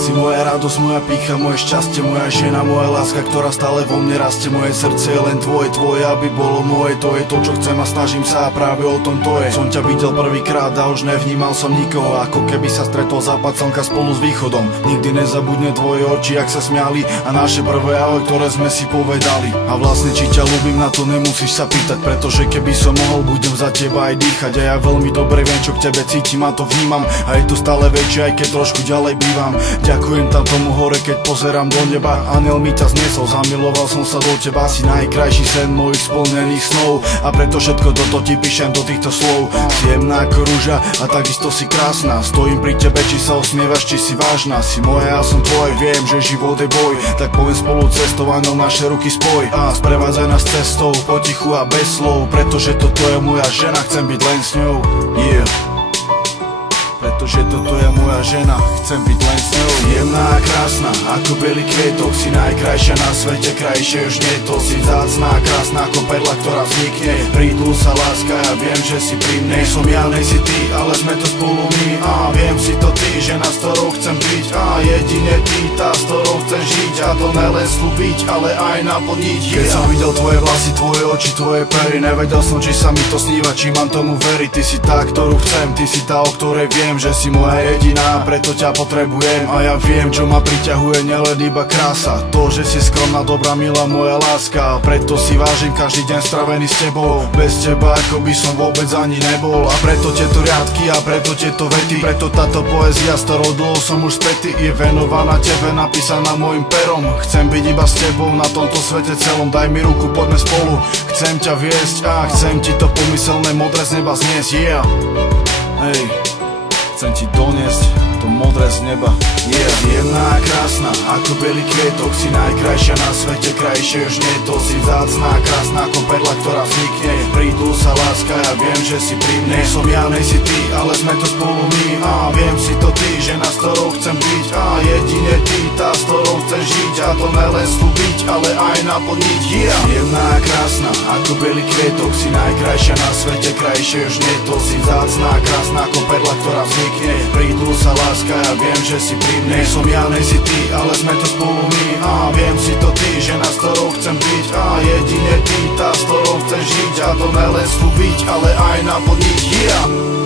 Si moja radosť, moja pýcha, moje šťastie, moja žena, moja láska, ktorá stále vo mne rastie. Moje srdce je len tvoje, aby bolo moje. To je to, čo chcem a snažím sa a práve o tom to je. Som ťa videl prvýkrát a už nevnímal som nikoho, ako keby sa stretol západ slnka spolu s východom. Nikdy nezabudne tvoje oči, jak sa smiali, a naše prvé ale, ktoré sme si povedali. A vlastne či ťa ľúbim, na to nemusíš sa pýtať, pretože keby som mohol, budem za teba aj dýchať. A ja veľmi dobre viem, čo k tebe cítim a to vnímam. A je tu stále väčšie, aj keď trošku ďalej bývam. Ďakujem tam tomu hore, keď pozerám do neba. Aniel mi ťa zniesol, zamiloval som sa do teba. Si najkrajší sen mojich splnených snov, a preto všetko toto ti píšem do týchto slov. Si jemná ako rúža a takisto si krásna. Stojím pri tebe, či sa usmievaš, či si vážna. Si moja, ja som tvoj, viem, že život je boj. Tak poviem spolu cestovanou, naše ruky spoj a sprevádzaj nás cestou, potichu a bez slov. Pretože toto je moja žena, chcem byť len s ňou. Yeah. Pretože toto je moja žena, chcem byť len s ňou. Jemná a krásna, ako bielý kvietok. Si najkrajšia na svete, krajšie už nie to. Si vzácná a krásna ako perla, ktorá vznikne. Prídlu sa láska, ja viem, že si pri mne. Som ja, nej si ty, ale sme to spolu my. A viem si to ty, žena, s ktorou chcem byť. A jedine ty, tá, s ktorou chcem žiť. A to nelen slúbiť, ale aj naplniť. Keď som videl tvoje vlasy, tvoje oči, tvoje pery, nevedel som, či sa mi to sníva, či mám tomu veriť. Ty si tá, ktorú chcem, ty si tá, o ktorej viem, že si moja jediná, preto ťa potrebujem. A ja viem, čo ma priťahuje, nielen iba krása. To, že si skromná, dobrá, milá moja láska. A preto si vážim každý deň stravený s tebou. Bez teba ako by som vôbec ani nebol. A preto tieto riadky a preto tieto vety, preto táto poézia, s ktorou dlho som už spätý, je venovaná tebe, napísaná mojim perom. Chcem byť iba s tebou na tomto svete celom. Daj mi ruku, poďme spolu. Chcem ťa viesť a chcem ti to pomyselné modré z neba zniesť. Yeah. Hej. Chcem ti doniesť to modré z neba. Yeah. Jemná a krásna, ako bielý kvietok. Si najkrajšia na svete, krajšie už nie to. Si vzácná a krásna ako perla, ktorá vznikne. Prídlu sa láska, ja viem, že si pri mne. Som ja, nej si ty, ale sme to spolu my. A viem si to ty, žena, s ktorou chcem byť. A jedine ty, tá, s ktorou chcem žiť. A to nelen slúbiť, ale aj naplniť. Yeah. Jemná a krásna, ako bielý kvietok. Si najkrajšia na svete, krajšie už nie to. Si vzácná a krásna ako perla, ktorá vznikne. Prídlu sa láska, ja viem, že si pri mne. Som ja, nej si ty, ale sme to spolu my. A viem si to ty, žena, s ktorou chcem byť. A jedine ty, tá, s ktorou chcem žiť. A to nelen slúbiť, ale aj naplniť. Yeah.